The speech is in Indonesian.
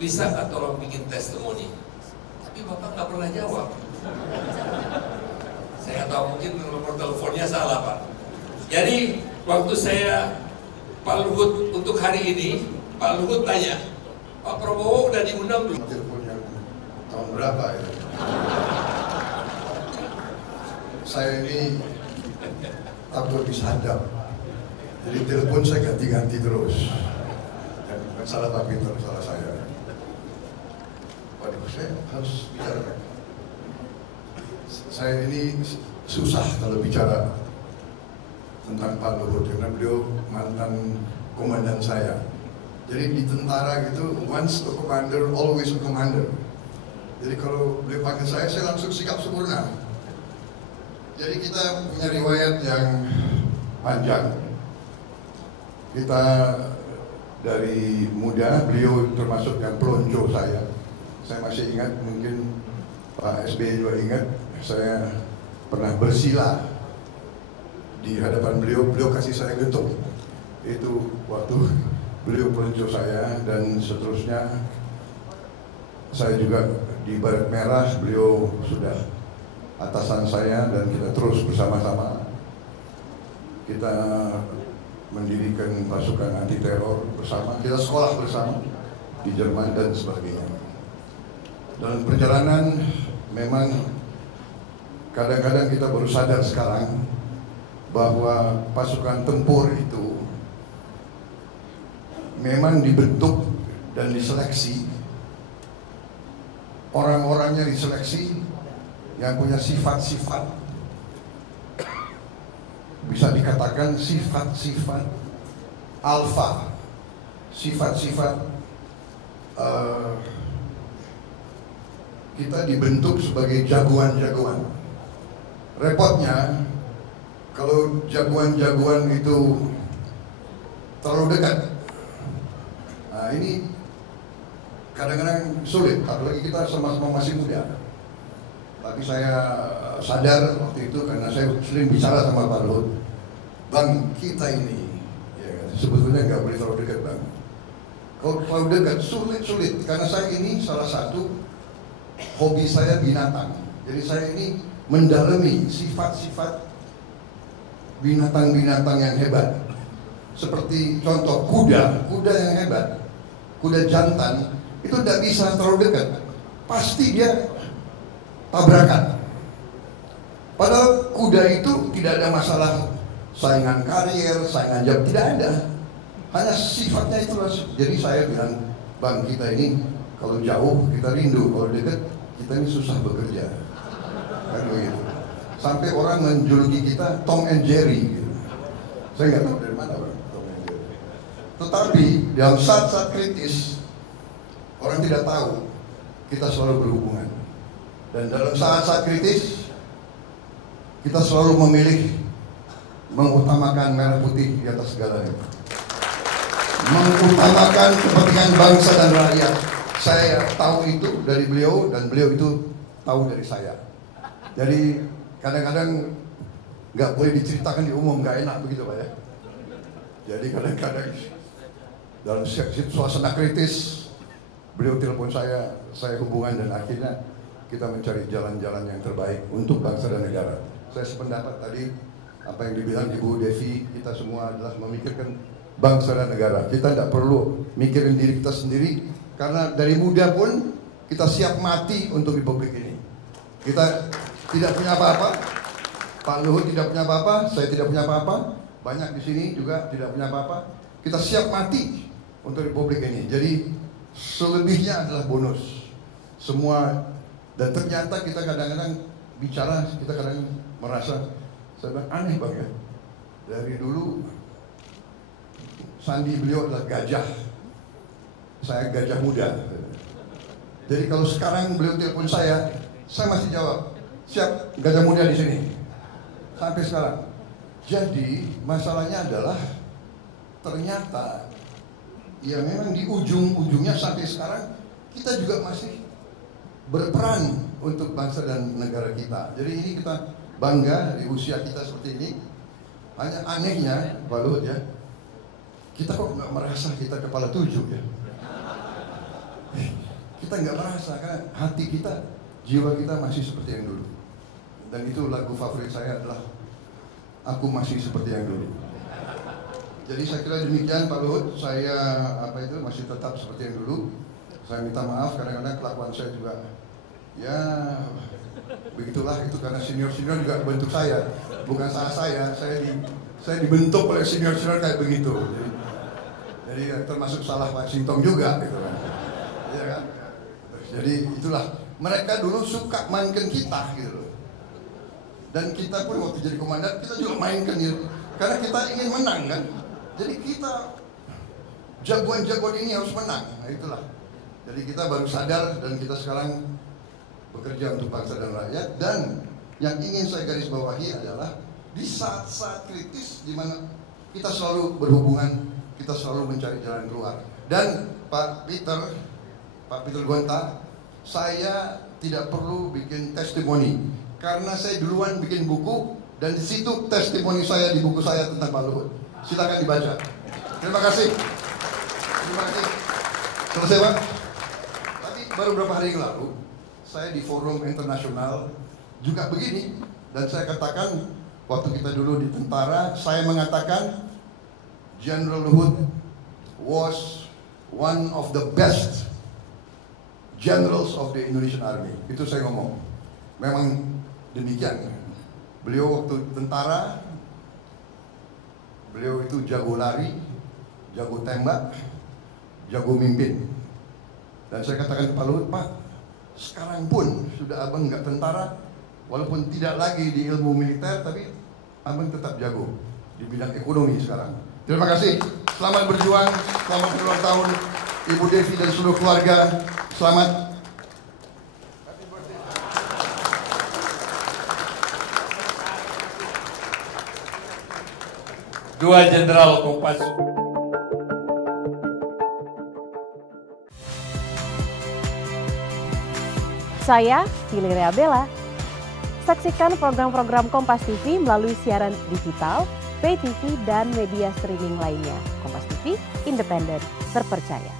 bisa nggak tolong bikin testimoni? Tapi Bapak nggak pernah jawab. Saya tahu mungkin nomor teleponnya salah Pak. Jadi waktu saya Pak Luhut untuk hari ini, Pak Luhut tanya, Pak Prabowo udah diundang belum? Teleponnya tahun berapa ya? Saya ini takut disadap. Jadi telepon saya ganti-ganti terus. Dan bukan salah Pak Peter, salah saya. Waduh, saya harus bicara. Saya ini susah kalau bicara tentang Pak Luhut karena beliau mantan komandan saya. Jadi di tentara gitu, once a commander, always a commander. Jadi kalau beliau panggil saya langsung sikap sempurna. Jadi kita punya riwayat yang panjang. Kita dari muda, beliau termasuk yang pelonco saya. Saya masih ingat, mungkin Pak SBY juga ingat, saya pernah bersila di hadapan beliau, beliau kasih saya getuk. Itu waktu beliau pelonco saya, dan seterusnya saya juga di Baret Merah, beliau sudah atasan saya, dan kita terus bersama-sama. Kita mendirikan pasukan anti teror bersama, kita sekolah bersama di Jerman dan sebagainya. Dalam perjalanan memang kadang-kadang kita baru sadar sekarang bahwa pasukan tempur itu memang dibentuk dan diseleksi, orang-orangnya diseleksi yang punya sifat-sifat, bisa dikatakan sifat-sifat alfa, sifat-sifat kita dibentuk sebagai jagoan-jagoan. Repotnya kalau jagoan-jagoan itu terlalu dekat, nah ini kadang-kadang sulit, apalagi kita sama-sama masih muda. Tapi saya sadar waktu itu karena saya sering bicara sama Pak Luhut, Bang, kita ini ya, sebetulnya nggak boleh terlalu dekat Bang. Kalau terlalu dekat sulit karena saya ini salah satu hobi saya binatang. Jadi saya ini mendalami sifat-sifat binatang-binatang yang hebat. Seperti contoh kuda yang hebat, kuda jantan itu tidak bisa terlalu dekat, pasti dia tabrakan. Padahal kuda itu tidak ada masalah saingan karier, saingan jam, tidak ada. Hanya sifatnya itu. Jadi saya bilang, Bang, kita ini kalau jauh kita rindu, kalau dekat kita ini susah bekerja. Kan begitu. Sampai orang menjuluki kita Tom and Jerry gitu. Saya nggak tahu dari mana Bang, Tom and Jerry. Tetapi dalam saat-saat kritis orang tidak tahu kita selalu berhubungan. Dan dalam saat-saat kritis kita selalu memilih mengutamakan merah putih di atas segalanya, mengutamakan kepentingan bangsa dan rakyat. Saya tahu itu dari beliau dan beliau itu tahu dari saya. Jadi kadang-kadang nggak boleh diceritakan di umum, nggak enak begitu Pak ya. Jadi kadang-kadang dalam suasana kritis beliau telepon saya hubungan, dan akhirnya kita mencari jalan-jalan yang terbaik untuk bangsa dan negara. Saya sependapat tadi apa yang dibilang Ibu Devi, kita semua adalah memikirkan bangsa dan negara. Kita tidak perlu mikirin diri kita sendiri, karena dari muda pun kita siap mati untuk republik ini. Kita tidak punya apa-apa, Pak Luhut tidak punya apa-apa, saya tidak punya apa-apa, banyak di sini juga tidak punya apa-apa. Kita siap mati untuk republik ini. Jadi selebihnya adalah bonus semua. Dan ternyata kita kadang-kadang bicara, kita kadang merasa, saya bilang aneh Bang ya, dari dulu sandi beliau adalah gajah, saya gajah muda. Jadi kalau sekarang beliau telepon saya masih jawab, siap, gajah muda di sini sampai sekarang. Jadi masalahnya adalah ternyata ya memang di ujung-ujungnya sampai sekarang kita juga masih berperan untuk bangsa dan negara kita. Jadi ini kita bangga di usia kita seperti ini. Hanya anehnya Pak Luhut ya, kita kok nggak merasa kita kepala 7 ya. kita nggak merasa, kan hati kita, jiwa kita masih seperti yang dulu. Dan itu lagu favorit saya adalah Aku Masih Seperti Yang Dulu. Jadi saya kira demikian Pak Luhut, saya masih tetap seperti yang dulu. Saya minta maaf kadang-kadang kelakuan saya juga ya begitulah, itu karena senior-senior juga bentuk saya, bukan salah saya dibentuk oleh senior-senior kayak begitu. Jadi termasuk salah Pak Sintong juga gitu kan. Iya kan? Jadi itulah, mereka dulu suka mainkan kita gitu loh. Dan kita pun waktu jadi komandan kita juga mainkan gitu. Karena kita ingin menang kan. Jadi kita jagoan-jagoan ini harus menang. Nah itulah. Jadi kita baru sadar dan kita sekarang bekerja untuk bangsa dan rakyat. Dan yang ingin saya garis bawahi adalah di saat-saat kritis di mana kita selalu berhubungan, kita selalu mencari jalan keluar. Dan Pak Peter Gonta, saya tidak perlu bikin testimoni karena saya duluan bikin buku dan di situ testimoni saya di buku saya tentang Pak Luhut. Silakan dibaca. Terima kasih. Terima kasih. Selesai Pak. Tapi baru beberapa hari yang lalu saya di forum internasional juga begini dan saya katakan waktu kita dulu di tentara, saya mengatakan General Luhut was one of the best generals of the Indonesian Army. Itu saya ngomong. Memang demikian. Beliau waktu tentara, beliau itu jago lari, jago tembak, jago mimpin. Dan saya katakan ke Pak Luhut, Pak, sekarang pun sudah abang nggak tentara, walaupun tidak lagi di ilmu militer, tapi abang tetap jago di bidang ekonomi sekarang. Terima kasih. Selamat berjuang, selamat berulang tahun Ibu Devi dan seluruh keluarga. Selamat. Dua Jenderal Kopassus. Saya Valeria Bella. Saksikan program-program Kompas TV melalui siaran digital, pay TV, dan media streaming lainnya. Kompas TV, independen, terpercaya.